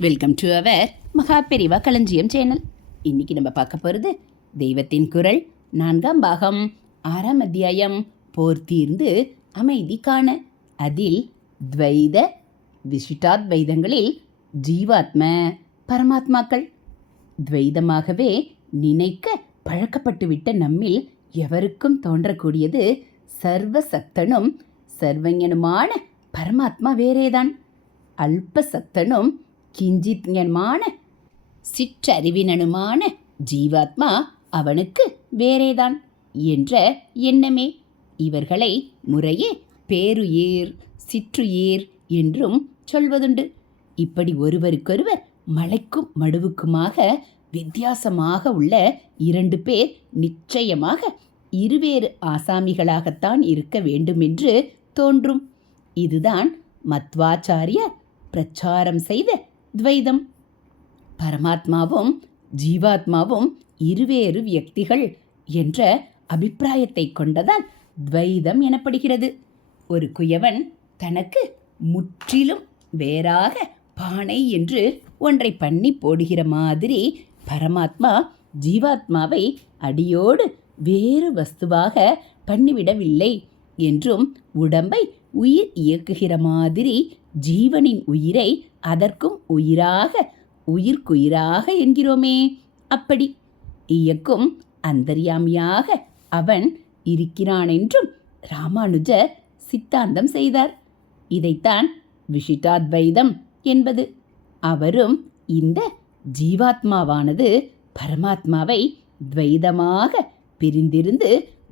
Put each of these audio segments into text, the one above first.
Welcome to our மகா பெரிவா களஞ்சியம் channel. இன்னைக்கு நம்ம பார்க்க போகிறது தெய்வத்தின் குரல் 4ஆம் பாகம் 6ஆம் அத்தியாயம் போர் தீர்ந்து அமைதி காண. அதில் துவைத விசிஷ்டாத்வைதங்களில் ஜீவாத்ம பரமாத்மாக்கள். துவைதமாகவே நினைக்க பழக்கப்பட்டுவிட்ட நம்மில் எவருக்கும் தோன்றக்கூடியது சர்வசக்தனும் சர்வஞனுமான பரமாத்மா வேறேதான். அல்பசக்தனும் கிஞ்சித்ஞமான சிற்றறிவினனுமான ஜீவாத்மா அவனுக்கு வேறேதான் என்ற எண்ணமே. இவர்களை முறையே பேருயிர் சிற்றுயிர் என்றும் சொல்வதுண்டு. இப்படி ஒருவருக்கொருவர் மலைக்கும் மடுவுக்குமாக வித்தியாசமாக உள்ள 2 பேர் நிச்சயமாக இருவேறு ஆசாமிகளாகத்தான் இருக்க வேண்டுமென்று தோன்றும். இதுதான் மத்வாச்சாரியார் பிரச்சாரம் செய்த துவைதம். பரமாத்மாவும் ஜீவாத்மாவும் இருவேறு வியக்திகள் என்ற அபிப்பிராயத்தை கொண்டதால் துவைதம் எனப்படுகிறது. ஒரு குயவன் தனக்கு முற்றிலும் வேறாக பானை என்று ஒன்றை பண்ணி போடுகிற மாதிரி பரமாத்மா ஜீவாத்மாவை அடியோடு வேறு வஸ்துவாக பண்ணிவிடவில்லை என்றும், உடம்பை உயிர் இயக்குகிற மாதிரி ஜீவனின் உயிரை அதற்கும் உயிராக உயிர்க்குயிராக என்கிறோமே, அப்படி இயக்கும் அந்தர்யாமியாக அவன் இருக்கிறானென்றும் ராமானுஜர் சித்தாந்தம் செய்தார். இதைத்தான் விசிஷ்டாத்வைதம் என்பது. அவரும் இந்த ஜீவாத்மாவானது பரமாத்மாவை துவைதமாக பிரிந்திருந்து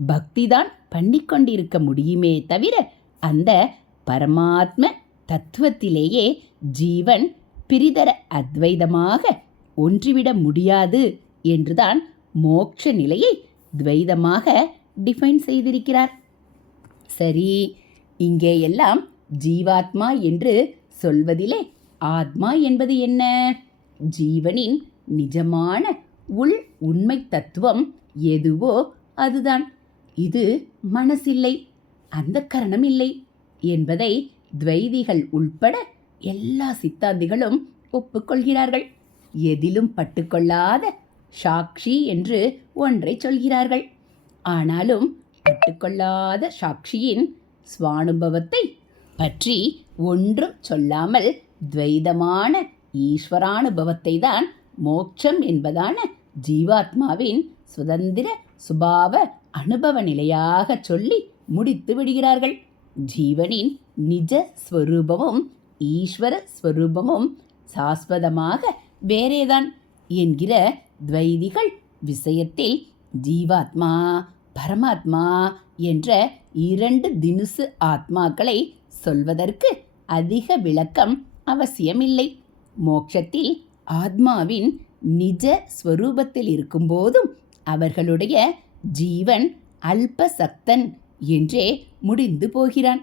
பக்திதான் பண்ணிக்கொண்டிருக்க முடியுமே தவிர அந்த பரமாத்ம தத்துவத்திலேயே ஜீவன் பிரிதர அத்வைதமாக ஒன்றிவிட முடியாது என்றுதான் மோட்ச நிலையை துவைதமாக டிஃபைன் செய்திருக்கிறார். சரி, இங்கே எல்லாம் ஜீவாத்மா என்று சொல்வதிலே ஆத்மா என்பது என்ன? ஜீவனின் நிஜமான உள் உண்மை தத்துவம் எதுவோ அதுதான். இது மனசில்லை, அந்த கரணம் இல்லை என்பதை துவைதிகள் உள்பட எல்லா சித்தாந்திகளும் ஒப்புக்கொள்கிறார்கள். எதிலும் பட்டுக்கொள்ளாத சாட்சி என்று ஒன்றை சொல்கிறார்கள். ஆனாலும் பட்டுக்கொள்ளாத சாட்சியின் ஸ்வானுபவத்தை பற்றி ஒன்றும் சொல்லாமல் துவைதமான ஈஸ்வரானுபவத்தை தான் மோட்சம் என்பதான ஜீவாத்மாவின் சுதந்திர சுபாவ அனுபவ நிலையாக சொல்லி முடித்து விடுகிறார்கள். ஜீவனின் நிஜ ஸ்வரூபமும் ஈஸ்வர ஸ்வரூபமும் சாஸ்வதமாக வேறேதான் என்கிற துவைதிகள் விஷயத்தில் ஜீவாத்மா பரமாத்மா என்ற 2 தினுசு ஆத்மாக்களை சொல்வதற்கு அதிக விளக்கம் அவசியமில்லை. மோட்சத்தில் ஆத்மாவின் நிஜ ஸ்வரூபத்தில் இருக்கும்போதும் அவர்களுடைய ஜீவன் அல்பசக்தன் என்றே முடிந்து போகிறான்.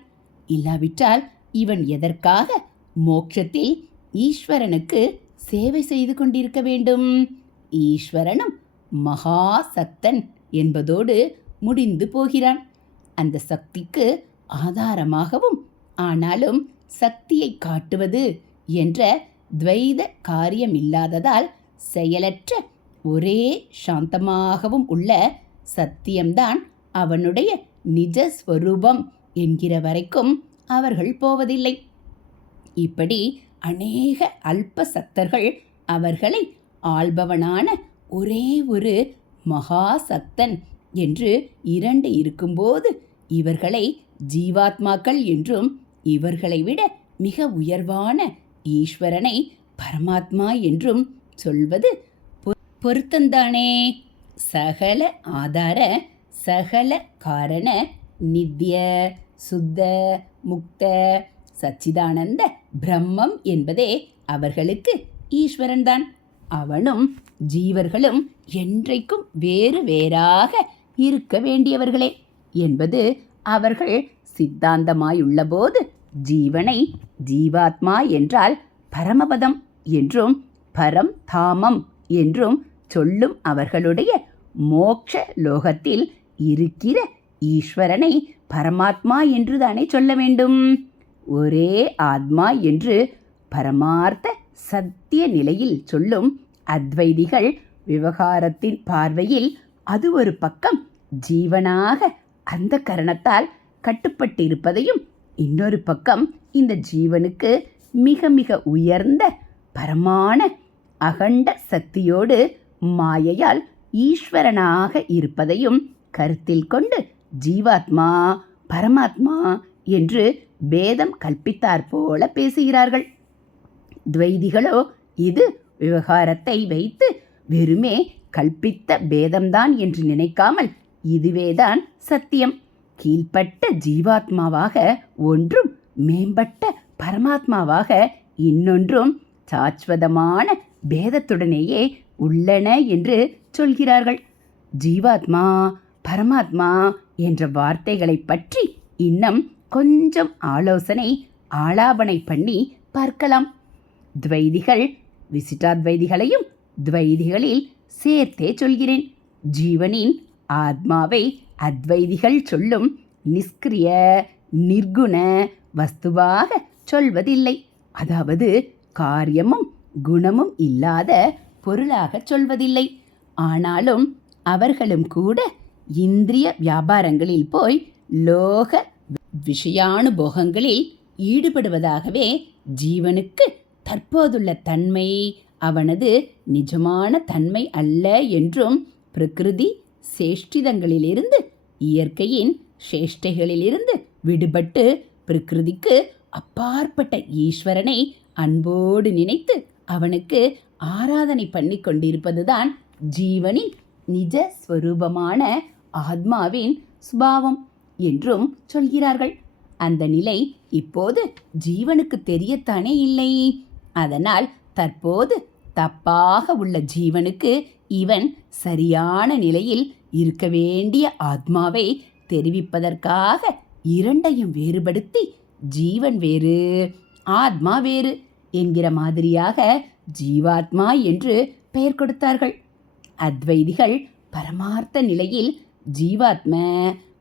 இல்லாவிட்டால் இவன் எதற்காக மோட்சத்தில் ஈஸ்வரனுக்கு சேவை செய்து கொண்டிருக்க வேண்டும்? ஈஸ்வரனும் மகாசக்தன் என்பதோடு முடிந்து போகிறான். அந்த சக்திக்கு ஆதாரமாகவும் ஆனாலும் சக்தியை காட்டுவது என்ற துவைத காரியமில்லாததால் செயலற்ற ஒரே சாந்தமாகவும் உள்ள சத்தியம்தான் அவனுடைய நிஜஸ்வரூபம் என்கிற வரைக்கும் அவர்கள் போவதில்லை. இப்படி அநேக அல்பசக்தர்கள் அவர்களை ஆள்பவனான ஒரே ஒரு மகாசக்தன் என்று 2 இருக்கும்போது இவர்களை ஜீவாத்மாக்கள் என்றும் இவர்களை விட மிக உயர்வான ஈஸ்வரனை பரமாத்மா என்றும் சொல்வது பொருத்தந்தானே? சகல ஆதார சகல காரண நித்ய சுத்த முக்த சச்சிதானந்த பிரம்மம் என்பதே அவர்களுக்கு ஈஸ்வரன்தான். அவனும் ஜீவர்களும் என்றைக்கும் வேறு வேறாக இருக்க வேண்டியவர்களே என்பது அவர்கள் சித்தாந்தமாயுள்ளபோது ஜீவனை ஜீவாத்மா என்றால் பரமபதம் என்றும் பரம் தாமம் என்றும் சொல்லும் அவர்களுடைய மோட்ச லோகத்தில் இருக்கிற ஈஸ்வரனை பரமாத்மா என்று தானே சொல்ல வேண்டும். ஒரே ஆத்மா என்று பரமார்த்த சத்திய நிலையில் சொல்லும் அத்வைதிகள் விவகாரத்தின் பார்வையில் அது ஒரு பக்கம் ஜீவனாக அந்த கரணத்தால் கட்டுப்பட்டிருப்பதையும், இன்னொரு பக்கம் இந்த ஜீவனுக்கு மிக மிக உயர்ந்த பரமான அகண்ட சக்தியோடு மாயையால் ஈஸ்வரனாக இருப்பதையும் கருத்தில் கொண்டு ஜீவாத்மா பரமாத்மா என்று பேதம் கற்பித்தாற் போல பேசுகிறார்கள். துவைதிகளோ இது விவகாரத்தை வைத்து வெறுமே கல்பித்த பேதம்தான் என்று நினைக்காமல் இதுவேதான் சத்தியம், கீழ்ப்பட்ட ஜீவாத்மாவாக ஒன்றும் மேம்பட்ட பரமாத்மாவாக இன்னொன்றும் சாஸ்வதமான பேதத்துடனேயே உள்ளன என்று சொல்கிறார்கள். ஜீவாத்மா பரமாத்மா என்ற வார்த்தைகளை பற்றி இன்னும் கொஞ்சம் ஆலாபனை பண்ணி பார்க்கலாம். துவைதிகள் விசிட்டாத்வைதிகளையும் துவைதிகளில் சேர்த்தே சொல்கிறேன். ஜீவனின் ஆத்மாவை அத்வைதிகள் சொல்லும் நிஷ்கிரிய நிர்குண வஸ்துவாக சொல்வதில்லை, அதாவது காரியமும் குணமும் இல்லாத பொருளாக சொல்வதில்லை. ஆனாலும் அவர்களும் கூட இந்திரிய வியாபாரங்களில் போய் லோக விஷயானுபோகங்களில் ஈடுபடுவதாகவே ஜீவனுக்கு தற்போதுள்ள தன்மை அவனது நிஜமான தன்மை அல்ல என்றும், பிரகிருதி சேஷ்டிதங்களிலிருந்து இயற்கையின் சேஷ்டைகளிலிருந்து விடுபட்டு பிரகிருதிக்கு அப்பாற்பட்ட ஈஸ்வரனை அன்போடு நினைத்து அவனுக்கு ஆராதனை பண்ணி கொண்டிருப்பதுதான் ஜீவனின் நிஜ ஸ்வரூபமான ஆத்மாவின் சுபாவம் என்றும் சொல்கிறார்கள். அந்த நிலை இப்போது ஜீவனுக்கு தெரியத்தானே இல்லை. அதனால் தற்போது தப்பாக உள்ள ஜீவனுக்கு இவன் சரியான நிலையில் இருக்க வேண்டிய ஆத்மாவை தெரிவிப்பதற்காக இரண்டையும் வேறுபடுத்தி ஜீவன் வேறு ஆத்மா வேறு என்கிற மாதிரியாக ஜீவாத்மா என்று பெயர் கொடுத்தார்கள். அத்வைதிகள் பரமார்த்த நிலையில் ஜீவாத்ம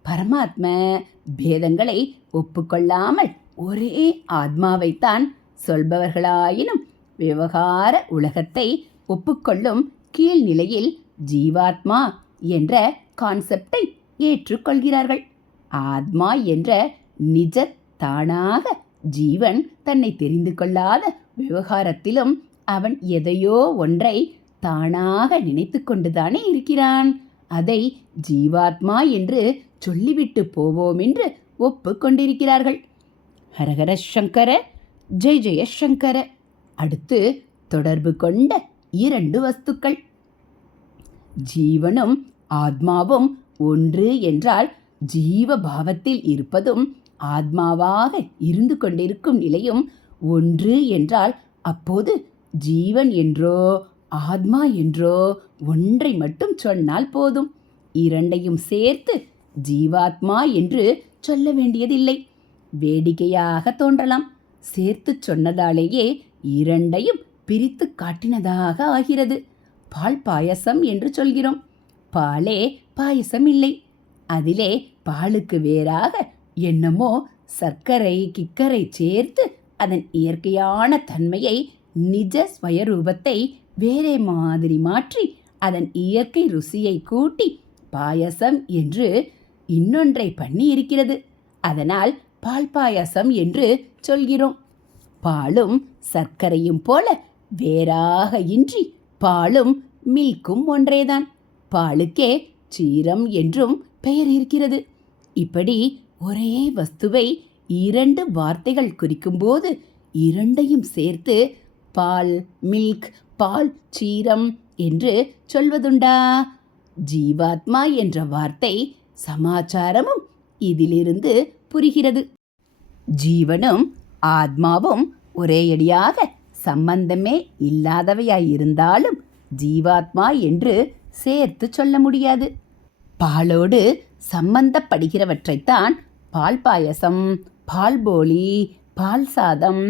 பரமாத்ம பேதங்களை ஒப்புக்கொள்ளாமல் ஒரே ஆத்மாவைத்தான் சொல்பவர்களாயினும் விவகார உலகத்தை ஒப்புக்கொள்ளும் கீழ்நிலையில் ஜீவாத்மா என்ற கான்செப்டை ஏற்றுக்கொள்கிறார்கள். ஆத்மா என்ற நிஜ தானாக ஜீவன் தன்னை தெரிந்து கொள்ளாத விவகாரத்திலும் அவன் எதையோ ஒன்றை தானாக நினைத்து கொண்டுதானே இருக்கிறான். அதை ஜீவாத்மா என்று சொல்லிவிட்டு போவோம் என்று ஒப்புக்கொண்டிருக்கிறார்கள். ஹரஹர சங்கர ஜெய ஜெய சங்கர. அடுத்து தொடர்பு கொண்ட இரண்டு வஸ்துக்கள். ஜீவனும் ஆத்மாவும் ஒன்று என்றால் ஜீவ பாவத்தில் இருப்பதும் ஆத்மாவாக இருந்து கொண்டிருக்கும் நிலையும் ஒன்று என்றால் அப்போது ஜீவன் என்றோ ஆத்மா என்றோ ஒன்றை மட்டும் சொன்னால் போதும். இரண்டையும் சேர்த்து ஜீவாத்மா என்று சொல்ல வேண்டியதில்லை. வேடிக்கையாக தோன்றலாம். சேர்த்து சொன்னதாலேயே இரண்டையும் பிரித்து காட்டினதாக ஆகிறது. பால் பாயசம் என்று சொல்கிறோம். பாலே பாயசம் இல்லை. அதிலே பாலுக்கு வேறாக என்னமோ சர்க்கரை கிக்கரை சேர்த்து அதன் இயற்கையான தன்மையை நிஜ ஸ்வயரூபத்தை வேறே மாதிரி மாற்றி அதன் இயற்கை ருசியை கூட்டி பாயசம் என்று இன்னொன்றை பண்ணி இருக்கிறது. அதனால் பால் பாயசம் என்று சொல்கிறோம். பாலும் சர்க்கரையும் போல வேறாக இன்றி பாலும் மில்க்கும் ஒன்றேதான். பாலுக்கே சீரம் என்றும் பெயர் இருக்கிறது. இப்படி ஒரே வஸ்துவை இரண்டு வார்த்தைகள் குறிக்கும்போது இரண்டையும் சேர்த்து பால் மில்க் பால் சீரம் என்று சொல்வதுண்டா? ஜீவாத்மா என்ற வார்த்தை சமாச்சாரமும் இதிலிருந்து புரிகிறது. ஜீவனும் ஆத்மாவும் ஒரேயடியாக சம்பந்தமே இல்லாதவையாயிருந்தாலும் ஜீவாத்மா என்று சேர்த்து சொல்ல முடியாது. பாலோடு சம்பந்தப்படுகிறவற்றைத்தான் பால் பாயசம் பால் போலி பால் சாதம்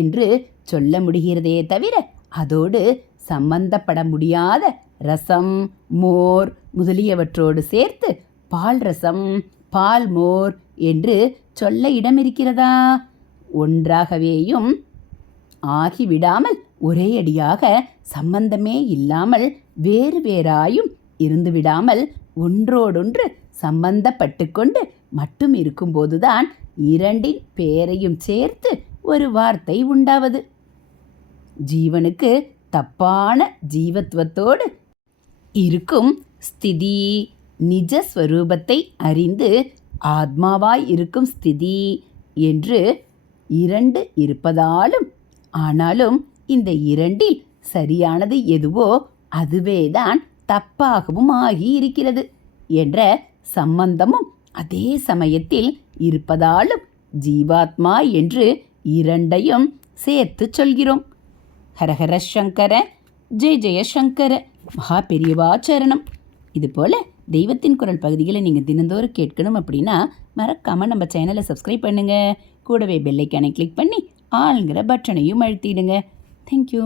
என்று சொல்ல முடிகிறதே தவிர அதோடு சம்பந்தப்பட முடியாத ரசம் மோர் முதலியவற்றோடு சேர்த்து பால் ரசம் பால் மோர் என்று சொல்ல இடமிருக்கிறதா? ஒன்றாகவேயும் ஆகிவிடாமல் ஒரே அடியாக சம்பந்தமே இல்லாமல் வேறு வேறாயும் இருந்து விடாமல் ஒன்றோடொன்று சம்பந்தப்பட்டு கொண்டு மட்டும் இருக்கும்போதுதான் இரண்டின் பெயரையும் சேர்த்து ஒரு வார்த்தை உண்டாவது. ஜீவனுக்கு தப்பான ஜீவத்துவத்தோடு இருக்கும் ஸ்திதி நிஜஸ்வரூபத்தை அறிந்து ஆத்மாவாய் இருக்கும் ஸ்திதி என்று இரண்டு இருப்பதாலும், ஆனாலும் இந்த இரண்டில் சரியானது எதுவோ அதுவேதான் தப்பாகவும் ஆகி இருக்கிறது என்ற சம்பந்தமும் அதே சமயத்தில் இருப்பதாலும் ஜீவாத்மா என்று இரண்டையும் சேர்த்து சொல்கிறோம். ஹரஹர சங்கர, ஜெய ஜெய சங்கர, மகா பெரியவாச்சரணம். இதுபோல் தெய்வத்தின் குரல் பகுதிகளை நீங்கள் தினந்தோறும் கேட்கணும் அப்படின்னா மறக்காமல் நம்ம சேனலை சப்ஸ்கிரைப் பண்ணுங்கள். கூடவே பெல்லைக்கானை கிளிக் பண்ணி ஆளுங்கிற பட்டனையும் அழுத்திடுங்க. தேங்க்யூ.